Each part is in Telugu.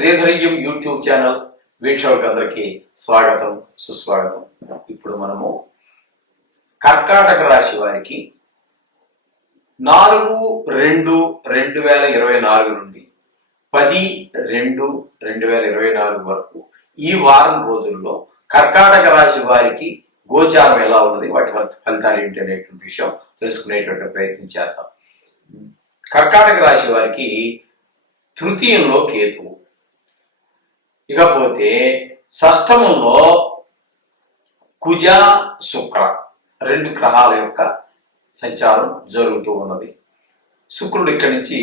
శ్రీధరియం యూట్యూబ్ ఛానల్ వీక్షకులందరికీ స్వాగతం సుస్వాగతం. ఇప్పుడు మనము కర్కాటక రాశి వారికి 4/2/2024 నుండి 10/2/2024 వరకు ఈ వారం రోజుల్లో కర్కాటక రాశి వారికి గోచారం ఎలా ఉన్నది, వాటి ఫలితాలు ఏంటి అనేటువంటి విషయం తెలుసుకునేటువంటి ప్రయత్నం చేద్దాం. కర్కాటక రాశి వారికి తృతీయంలో కేతువు, ఇకపోతే షష్టమంలో కుజ శుక్ర రెండు గ్రహాల యొక్క సంచారం జరుగుతూ ఉన్నది. శుక్రుడు ఇక్కడి నుంచి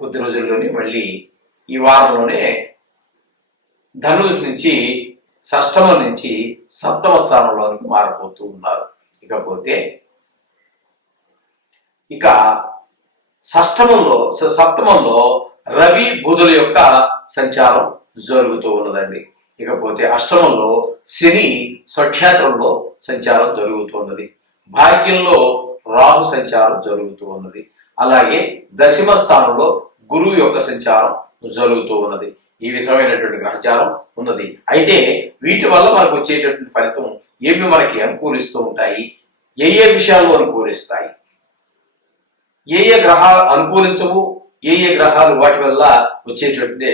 కొద్ది రోజుల్లోనే మళ్ళీ ఈ వారంలోనే ధనుసు నుంచి షష్టమం నుంచి సప్తమ స్థానంలోనికి మారిపోతూ ఉన్నారు. ఇకపోతే ఇక సప్తమంలో రవి బుధుల యొక్క సంచారం జరుగుతూ ఉన్నదండి. ఇకపోతే అష్టమంలో శని స్వక్షేత్రంలో సంచారం జరుగుతూ ఉన్నది. భాగ్యంలో రాహు సంచారం జరుగుతూ ఉన్నది. అలాగే దశమ స్థానంలో గురువు యొక్క సంచారం జరుగుతూ ఉన్నది. ఈ విధమైనటువంటి గ్రహచారం ఉన్నది. అయితే వీటి వల్ల మనకు వచ్చేటటువంటి ఫలితం ఏమి మనకి అనుకూలిస్తూ ఉంటాయి, ఏ విషయాల్లో అనుకూలిస్తాయి, ఏ గ్రహాలు అనుకూలించవు, ఏ గ్రహాలు వాటి వల్ల వచ్చేటటువంటి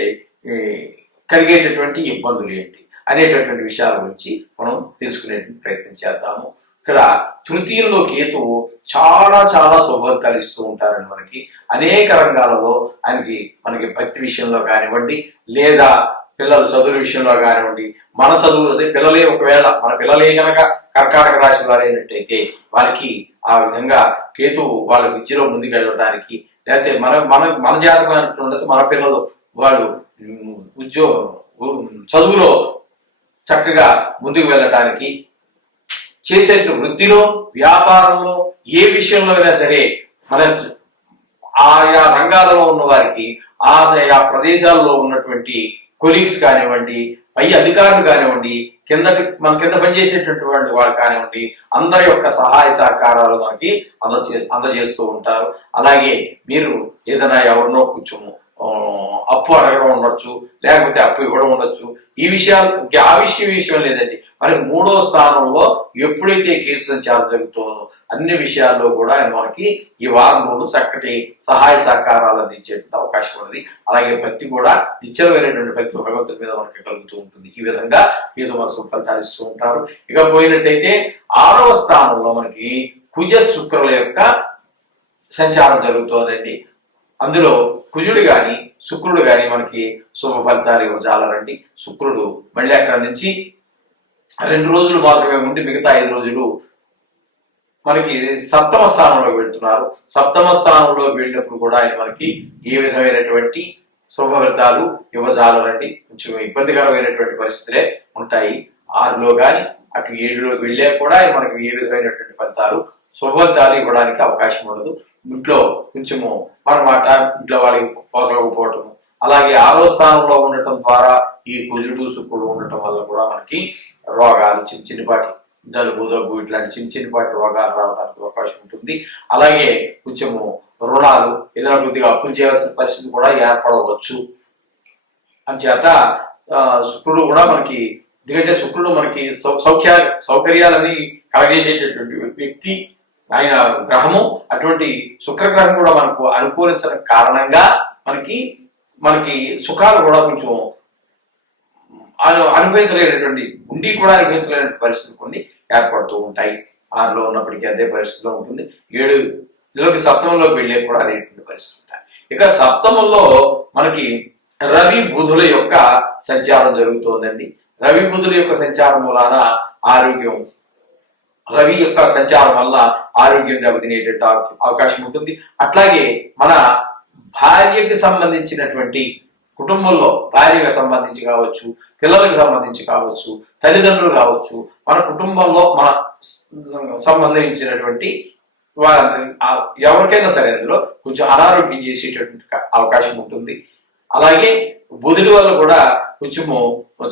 కలిగేటటువంటి ఇబ్బందులు ఏంటి అనేటటువంటి విషయాల గురించి మనం తెలుసుకునే ప్రయత్నం చేద్దాము. ఇక్కడ తృతీయంలో కేతువు చాలా చాలా శుభఫలితాలు ఇస్తూ ఉంటారండి. మనకి అనేక రంగాలలో మనకి భక్తి విషయంలో కానివ్వండి, లేదా పిల్లల చదువు విషయంలో కానివ్వండి, మన చదువు అదే పిల్లలే ఒకవేళ మన పిల్లలే కనుక కర్కాటక రాశి వారు అయినట్టయితే వారికి ఆ విధంగా కేతువు వాళ్ళ విద్యలో ముందుకు వెళ్ళడానికి, లేకపోతే మన జాతకం ఉండదు, మన పిల్లలు వాళ్ళు చదువులో చక్కగా ముందుకు వెళ్ళటానికి, చేసే వృత్తిలో వ్యాపారంలో ఏ విషయంలో అయినా సరే మన ఆయా రంగాలలో ఉన్న వారికి ఆయా ప్రదేశాల్లో ఉన్నటువంటి కొలీగ్స్ కానివ్వండి, పై అధికారులు కానివ్వండి, మన కింద పనిచేసేటటువంటి వాళ్ళు కానివ్వండి, అందరి యొక్క సహాయ సహకారాలు మనకి అందజేస్తూ ఉంటారు. అలాగే మీరు ఏదైనా ఎవరినో కూర్చోము అప్పు అడగడం ఉండొచ్చు, లేకపోతే అప్పు ఇవ్వడం ఉండొచ్చు. ఈ విషయాలు ఆ విషయం లేదండి. మనకి 3వ స్థానంలో ఎప్పుడైతే కేతు సంచారం జరుగుతుందో అన్ని విషయాల్లో కూడా ఆయన మనకి ఈ వారం రోజులు చక్కటి సహాయ సహకారాలు అందించేటువంటి అవకాశం ఉన్నది. అలాగే భక్తి కూడా నిశ్చలమైనటువంటి భక్తి భగవంతుడి మీద మనకి కలుగుతూ ఉంటుంది. ఈ విధంగా కేతు మన ఫలితాలు ఇస్తూ ఉంటారు. ఇక పోయినట్టయితే 6వ స్థానంలో మనకి కుజ శుక్రుల యొక్క సంచారం జరుగుతుందండి. అందులో కుజుడు గాని శుక్రుడు గాని మనకి శుభ ఫలితాలు ఇవ్వజాలరండి. శుక్రుడు మళ్ళీ అక్కడ నుంచి 2 రోజులు మాత్రమే ఉండి మిగతా 5 రోజులు మనకి సప్తమ స్థానంలోకి వెళ్తున్నారు. సప్తమ స్థానంలోకి వెళ్ళినప్పుడు కూడా ఆయన మనకి ఏ విధమైనటువంటి శుభ ఫలితాలు ఇవ్వజాలరండి. కొంచెం ఇబ్బందికరమైనటువంటి పరిస్థితులే ఉంటాయి. 6లో కానీ అటు 7లోకి వెళ్ళా కూడా మనకి ఏ విధమైనటువంటి ఫలితాలు శుభ ఫలితాలు ఇవ్వడానికి అవకాశం ఉండదు. ఇంట్లో కొంచెము మాట ఇంట్లో వాళ్ళకి పోసకపోవటము, అలాగే 6వ స్థానంలో ఉండటం ద్వారా ఈ కుజుడు శుక్రుడు ఉండటం వల్ల కూడా మనకి రోగాలు చిన్నపాటి జలుబు దగ్గు ఇట్లాంటి చిన్నపాటి రోగాలు రావడానికి అవకాశం ఉంటుంది. అలాగే కొంచెము రుణాలు ఏదైనా కొద్దిగా అప్పులు చేయాల్సిన పరిస్థితి కూడా ఏర్పడవచ్చు. అంచేత శుక్రుడు కూడా మనకి, ఎందుకంటే శుక్రుడు మనకి సౌకర్యాలని కలగజేసేటటువంటి వ్యక్తి, ఆయన గ్రహము. అటువంటి శుక్రగ్రహం కూడా మనకు అనుకూలించడం కారణంగా మనకి సుఖాలు కూడా కొంచెం అనుభవించలేనటువంటి కూడా అనుభవించలేనటువంటి పరిస్థితులు కొన్ని ఏర్పడుతూ ఉంటాయి. 6లో ఉన్నప్పటికీ అదే పరిస్థితిలో ఉంటుంది. 7లోకి సప్తమంలోకి వెళ్ళే కూడా అదే పరిస్థితి ఉంటాయి. ఇక సప్తమంలో మనకి రవి బుధుల యొక్క సంచారం జరుగుతోందండి. రవి బుధుల యొక్క సంచారం వలన రవి యొక్క సంచారం వల్ల ఆరోగ్యం దెబ్బతినేట అవకాశం ఉంటుంది. అట్లాగే మన భార్యకి సంబంధించినటువంటి కుటుంబంలో భార్యకు సంబంధించి కావచ్చు, పిల్లలకు సంబంధించి కావచ్చు, తల్లిదండ్రులు కావచ్చు, మన కుటుంబంలో మన సంబంధించినటువంటి ఎవరికైనా సరే అందులో కొంచెం అనారోగ్యం చేసేటటువంటి అవకాశం ఉంటుంది. అలాగే బుధుడి వల్ల కూడా కొంచెము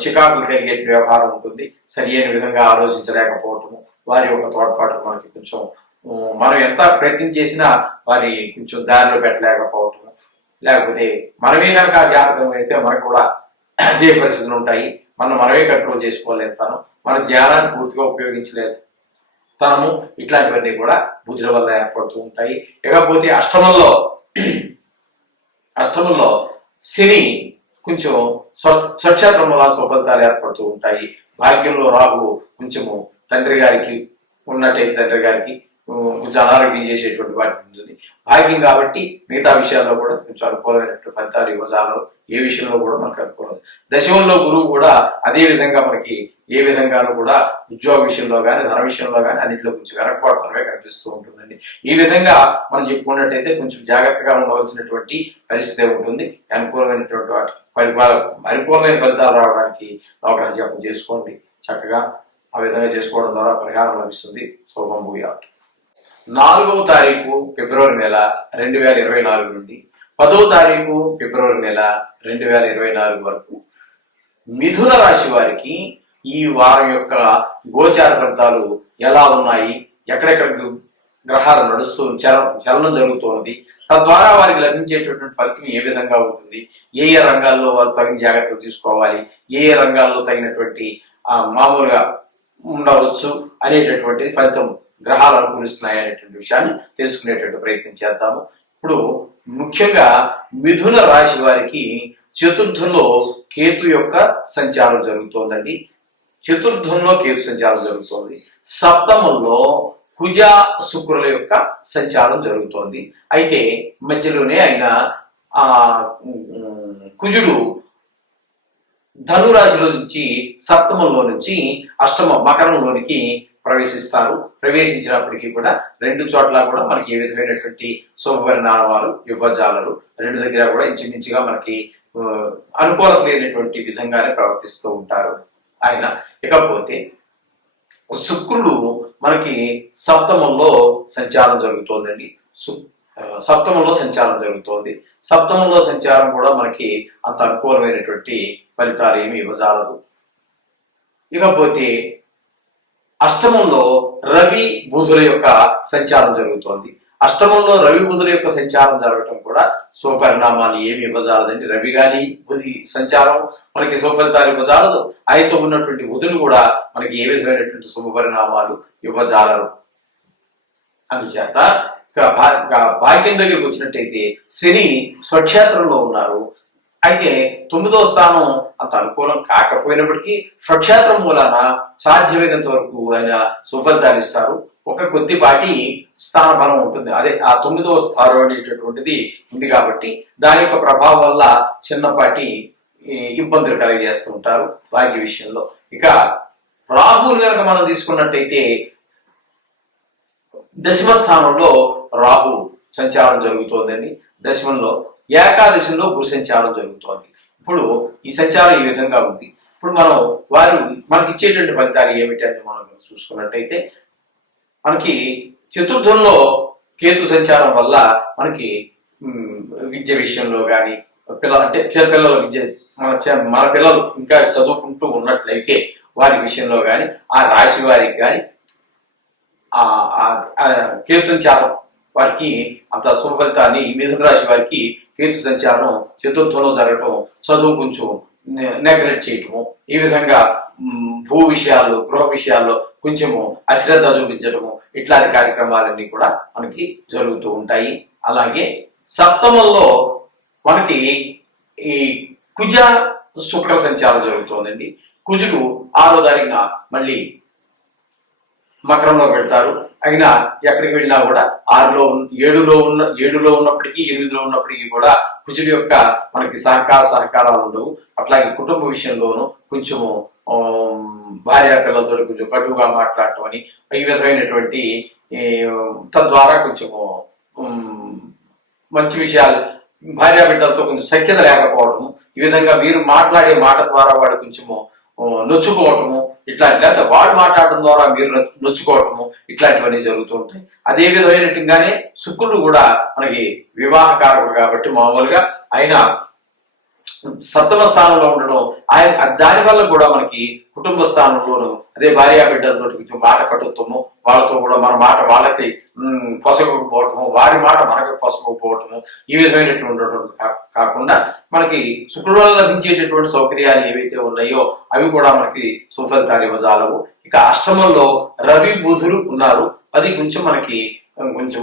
చికాకులు కలిగే వ్యవహారం ఉంటుంది. సరి అయిన విధంగా ఆలోచించలేకపోవటము, వారి యొక్క తోడ్పాటు మనకి కొంచెం మనం ఎంత ప్రయత్నం చేసినా వారి కొంచెం దారిలో పెట్టలేకపోవటము, లేకపోతే మనమే కనుక జాతకం అయితే మనకు కూడా అదే పరిస్థితులు ఉంటాయి. మనమే కంట్రోల్ చేసుకోలేము, మన జ్ఞానాన్ని పూర్తిగా ఉపయోగించలేదు తనము, ఇట్లాంటివన్నీ కూడా బుద్ధుల వల్ల ఏర్పడుతూ ఉంటాయి. ఇకపోతే అష్టమంలో శని కొంచెం స్వక్షేత్రం వల్ల స్వఫలితాలు ఏర్పడుతూ ఉంటాయి. భాగ్యంలో రాహు కొంచెము తండ్రి గారికి ఉన్నట్టయితే తండ్రి గారికి కొంచెం అనారోగ్యం చేసేటువంటి వాటి ఉంటుంది. భాగ్యం కాబట్టి మిగతా విషయాల్లో కూడా కొంచెం అనుకూలమైనటువంటి ఫలితాలు ఇవ్వజాలరు. ఏ విషయంలో కూడా మనకు అనుకూలం. దశమంలో గురువు కూడా అదే విధంగా మనకి ఏ విధంగానూ కూడా ఉద్యోగ విషయంలో కానీ ధన విషయంలో కానీ అన్నింటిలో కొంచెం వెనకబడతమే కనిపిస్తూ ఉంటుందండి. ఈ విధంగా మనం చెప్పుకున్నట్టయితే కొంచెం జాగ్రత్తగా ఉండవలసినటువంటి పరిస్థితి ఉంటుంది. అనుకూలమైనటువంటి వాటి అనుకూలమైన ఫలితాలు రావడానికి నవగ్రహ జపం చేసుకోండి. చక్కగా ఆ విధంగా చేసుకోవడం ద్వారా పరిహారం లభిస్తుంది. శుభం భూయాత్. 4వ తారీఖు ఫిబ్రవరి నెల 2024 నుండి 10వ తారీఖు ఫిబ్రవరి నెల 2024 వరకు మిథున రాశి వారికి ఈ వారం యొక్క గోచార ఫలితాలు ఎలా ఉన్నాయి, ఎక్కడెక్కడ గ్రహాలు చలనం జరుగుతున్నది, తద్వారా వారికి లభించేటటువంటి ఫలితం ఏ విధంగా ఉంటుంది, ఏ రంగాల్లో వారు తగిన జాగ్రత్తలు తీసుకోవాలి, ఏ రంగాల్లో తగినటువంటి మామూలుగా ఉండవచ్చు అనేటటువంటి ఫలితం గ్రహాలు అనుకూలిస్తున్నాయి అనేటువంటి విషయాన్ని తెలుసుకునేటువంటి ప్రయత్నం చేద్దాము. ఇప్పుడు ముఖ్యంగా మిథున రాశి వారికి చతుర్థంలో కేతు యొక్క సంచారం జరుగుతోందండి. చతుర్థంలో కేతు సంచారం జరుగుతోంది. సప్తమంలో కుజ శుక్రుల యొక్క సంచారం జరుగుతోంది. అయితే మధ్యలోనే ఆయన కుజుడు ధనురాశిలో నుంచి సప్తమంలో నుంచి అష్టమ మకరంలోనికి ప్రవేశించినప్పటికీ కూడా రెండు చోట్ల కూడా మనకి ఏ విధమైనటువంటి శుభపరిణామాలు ఇవ్వజాలరు. రెండు దగ్గర కూడా ఇంచుమించుగా మనకి అనుకూలత లేనటువంటి విధంగానే ప్రవర్తిస్తూ ఉంటారు ఆయన. ఇకపోతే శుక్రుడు మనకి సప్తమంలో సంచారం జరుగుతోందండి. సప్తమంలో సంచారం కూడా మనకి అంత అనుకూలమైనటువంటి ఫలితాలు ఏమి ఇవ్వజాలదు. ఇకపోతే అష్టమంలో రవి బుధుల యొక్క సంచారం జరుగుతోంది. అష్టమంలో రవి బుధుల యొక్క సంచారం జరగటం కూడా శుభపరిణామాలు ఏమి ఇవ్వజాలదండి. రవి గాని బుధి సంచారం మనకి శుభఫలితాలు ఇవ్వజాలదు. ఆయనతో ఉన్నటువంటి బుధులు కూడా మనకి ఏ విధమైనటువంటి శుభపరిణామాలు ఇవ్వజాలరు. అందుచేత భాగ్యం దగ్గరికి వచ్చినట్టయితే శని స్వక్షేత్రంలో ఉన్నారు. అయితే 9వ స్థానం అంత అనుకూలం కాకపోయినప్పటికీ స్వక్షేత్రం మూలాన సాధ్యమైనంత వరకు ఆయన సుఫలితాలు ఇస్తారు. ఒక కొద్దిపాటి స్థాన బలం ఉంటుంది. అదే ఆ 9వ స్థానం అనేటటువంటిది ఉంది కాబట్టి దాని యొక్క ప్రభావం వల్ల చిన్నపాటి ఇబ్బందులు కలిగజేస్తూ ఉంటారు భాగ్య విషయంలో. ఇక రాహువుని కనుక మనం తీసుకున్నట్టయితే దశమ స్థానంలో రాహు సంచారం జరుగుతోందండి. దశమంలో ఏకాదశంలో గురు సంచారం జరుగుతోంది. ఇప్పుడు ఈ సంచారం ఈ విధంగా ఉంది. ఇప్పుడు మనకి ఇచ్చేటువంటి ఫలితాలు ఏమిటి అని మనం చూసుకున్నట్టయితే మనకి చతుర్థంలో కేతు సంచారం వల్ల మనకి విద్య విషయంలో కానీ పిల్లల విద్య మన పిల్లలు ఇంకా చదువుకుంటూ ఉన్నట్లయితే వారి విషయంలో కానీ ఆ రాశి వారికి కానీ కేతు సంచారం వారికి అంత శుభఫలితాన్ని, మిథున రాశి వారికి కేతు సంచారం చతుర్థంలో జరగటం, చదువు కొంచెం నెగ్లెక్ట్ చేయటము, ఈ విధంగా భూ విషయాల్లో గృహ విషయాల్లో కొంచెము అశ్రద్ధ చూపించటము, ఇట్లాంటి కార్యక్రమాలన్నీ కూడా మనకి జరుగుతూ ఉంటాయి. అలాగే సప్తమంలో మనకి ఈ కుజ శుక్ర సంచారం జరుగుతోందండి. కుజుడు 6వ తారీఖున మళ్ళీ మకరంలో పెడతారు. అయినా ఎక్కడికి వెళ్ళినా కూడా 7లో ఉన్నప్పటికీ 8లో ఉన్నప్పటికీ కూడా కుజుడి యొక్క మనకి సహకారాలు ఉండవు. అట్లాగే కుటుంబ విషయంలోనూ కొంచెము భార్య పిల్లలతో కొంచెం కటువుగా మాట్లాడటం అని ఈ విధమైనటువంటి తద్వారా కొంచెము మంచి విషయాలు భార్య బిడ్డలతో కొంచెం సఖ్యత లేకపోవటము, ఈ విధంగా మీరు మాట్లాడే మాట ద్వారా వాడు కొంచెము నొచ్చుకోవటము, ఇట్లాంటి లేదా వాడు మాట్లాడటం ద్వారా మీరు నొచ్చుకోవటము, ఇట్లాంటివన్నీ జరుగుతూ ఉంటాయి. అదే విధమైనట్టుగానే శుక్రుడు కూడా మనకి వివాహకారకుడు కాబట్టి మామూలుగా ఆయన సప్తమ స్థానంలో ఉండడం, ఆయన దాని వల్ల కూడా మనకి కుటుంబ స్థానంలోనూ అదే భార్యా బిడ్డలతో కొంచెం మాట కట్టుతాము, వాళ్ళతో కూడా మన మాట వాళ్ళకి పొసగకపోవటము, వారి మాట మనకు పొసగకపోవటము, ఈ విధమైనటువంటి కాకుండా మనకి శుక్రుడు వల్ల లభించేటటువంటి సౌకర్యాలు ఏవైతే ఉన్నాయో అవి కూడా మనకి సుఫలితాలు ఇవ్వజాలవు. ఇక అష్టమంలో రవి బుధులు ఉన్నారు, అది కొంచెం మనకి కొంచెం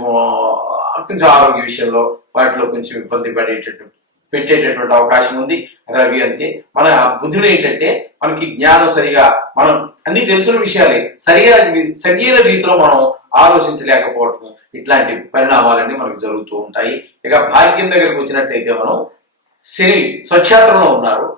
ఆరోగ్య విషయంలో వాటిలో కొంచెం ఇబ్బంది పెట్టేటటువంటి అవకాశం ఉంది. రవి అంతే. మన బుద్ధుడు ఏంటంటే మనకి జ్ఞానం సరిగా, మనం అన్ని తెలుసున్న విషయాలే సరైన రీతిలో మనం ఆలోచించలేకపోవటం, ఇట్లాంటి పరిణామాలన్నీ మనకు జరుగుతూ ఉంటాయి. ఇక భాగ్యం దగ్గరకు వచ్చినట్టయితే మనం శని స్వక్షేత్రంలో ఉన్నారు,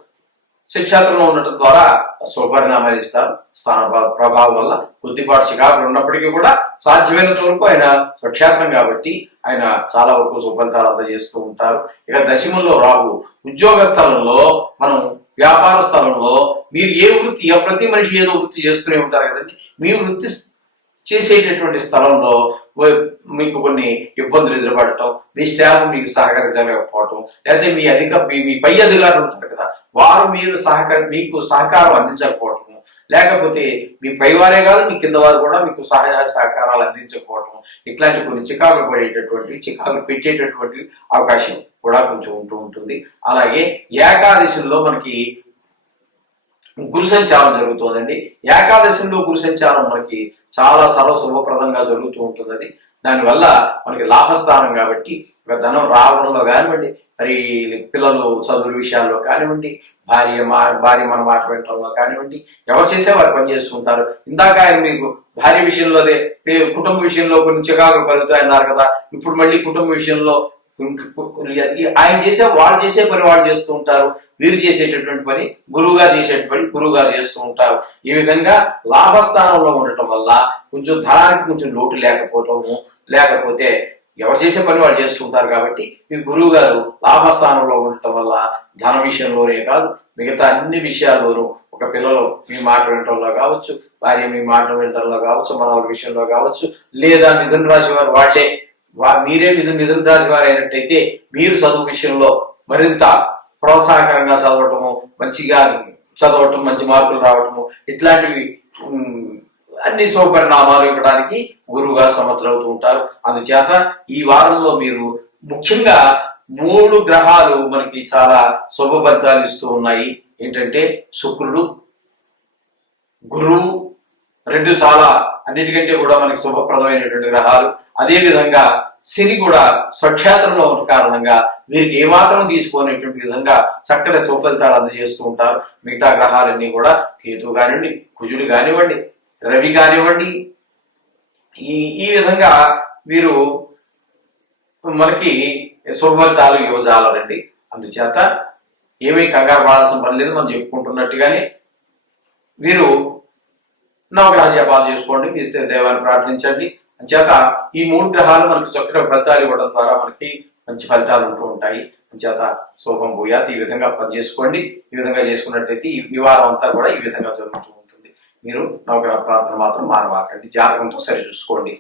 స్వక్షేత్రంలో ఉండటం ద్వారా శుభపరిణామాలు ఇస్తారు. స్థాన ప్రభావం వల్ల కొద్దిపాటు చికాకులు ఉన్నప్పటికీ కూడా సాధ్యమైనంత వరకు ఆయన స్వక్షేత్రం కాబట్టి ఆయన చాలా వరకు శుభఫలితాలు అందజేస్తూ ఉంటారు. ఇక దశమంలో రాహు, ఉద్యోగ స్థలంలో, మనం వ్యాపార స్థలంలో, మీరు ఏ వృత్తి, ప్రతి మనిషి ఏదో వృత్తి చేస్తూనే ఉంటారు కదండి, మీ వృత్తి చేసేటటువంటి స్థలంలో మీకు కొన్ని ఇబ్బందులు ఎదురుపడటం, మీ స్టాఫ్ మీకు సహకరించలేకపోవటం, లేకపోతే మీ పై అధికారులు ఉంటారు కదా, వారు మీకు సహకారం అందించకపోవటం, లేకపోతే మీ పైవారే కాదు మీ కింద వారు కూడా మీకు సహాయ సహకారాలు అందించకపోవటం, ఇట్లాంటి కొన్ని చికాకులు పెట్టేటటువంటి అవకాశం కూడా కొంచెం ఉంటూ ఉంటుంది. అలాగే ఏకాదశిలో మనకి గురు సంచారం జరుగుతుందండి. ఏకాదశిలో గురు సంచారం మనకి చాలా శుభప్రదంగా జరుగుతూ ఉంటుంది. అది దానివల్ల మనకి లాభస్థానం కాబట్టి ధనం రావడంలో కానివ్వండి, మరి పిల్లలు చదువు విషయాల్లో కానివ్వండి, భార్య మన మాట వినటంలో కానివ్వండి, ఎవరు చేసే వారు పనిచేస్తుంటారు. ఇందాక ఆయన మీకు భార్య విషయంలో అదే కుటుంబ విషయంలో కొన్ని చికాకులు కలుగుతాయన్నారు కదా, ఇప్పుడు మళ్ళీ కుటుంబ విషయంలో వాళ్ళు చేసే పని వాళ్ళు చేస్తూ ఉంటారు, వీరు చేసేటటువంటి పని గురువు గారు చేస్తూ ఉంటారు. ఈ విధంగా లాభస్థానంలో ఉండటం వల్ల కొంచెం ధనానికి కొంచెం లోటు లేకపోవటము, లేకపోతే ఎవరు చేసే పని వాళ్ళు చేస్తుంటారు కాబట్టి మీ గురువు గారు లాభస్థానంలో ఉండటం వల్ల ధన విషయంలోనే కాదు మిగతా అన్ని విషయాల్లోనూ, ఒక పిల్లలు మీ మాట వినటంలో కావచ్చు, భార్య మీ మాట వినటంలో కావచ్చు, మనవల విషయంలో కావచ్చు, లేదా మిథున రాశి వారు మీరే మిథున రాశి వారు అయినట్టయితే మీరు చదువు విషయంలో మరింత ప్రోత్సాహకరంగా చదవటము, మంచిగా చదవటం, మంచి మార్కులు రావటము, ఇట్లాంటివి అన్ని శుభపరిణామాలు ఇవ్వడానికి గురువుగా సమర్థులవుతూ ఉంటారు. అందుచేత ఈ వారంలో మీరు ముఖ్యంగా 3 గ్రహాలు మనకి చాలా శుభ ఫలితాలు ఇస్తూ ఉన్నాయి. ఏంటంటే శుక్రుడు, గురువు, 2 చాలా అన్నిటికంటే కూడా మనకి శుభప్రదమైనటువంటి గ్రహాలు. అదే విధంగా శని కూడా స్వక్షేత్రంలో ఉన్న కారణంగా వీరికి ఏమాత్రం తీసుకునేటువంటి విధంగా చక్కటి శుభఫలితాలు అందజేస్తూ ఉంటారు. మిగతా గ్రహాలన్నీ కూడా కేతు కానివ్వండి, కుజుడు కానివ్వండి, రవి కానివ్వండి, ఈ విధంగా వీరు మనకి శుభఫలితాలు ఇవ్వజాలండి. అందుచేత ఏమీ కంగారు పడాల్సిన పని లేదు. మనం చెప్పుకుంటున్నట్టుగానే వీరు నవగ్రహ జపాలు చేసుకోండి, మీ దేవాన్ని ప్రార్థించండి. అంచేత ఈ 3 గ్రహాలు మనకి చక్కగా ఫలితాలు ఇవ్వడం ద్వారా మనకి మంచి ఫలితాలు ఉంటూ ఉంటాయి. అంచేత శోభం భూయాత్ ఈ విధంగా పనిచేసుకోండి. ఈ విధంగా చేసుకున్నట్టయితే ఈ వారం అంతా కూడా ఈ విధంగా జరుగుతూ ఉంటుంది. మీరు నవగ్రహ ప్రార్థన మాత్రం మానవాకండి, జాతకంతో సరి చూసుకోండి.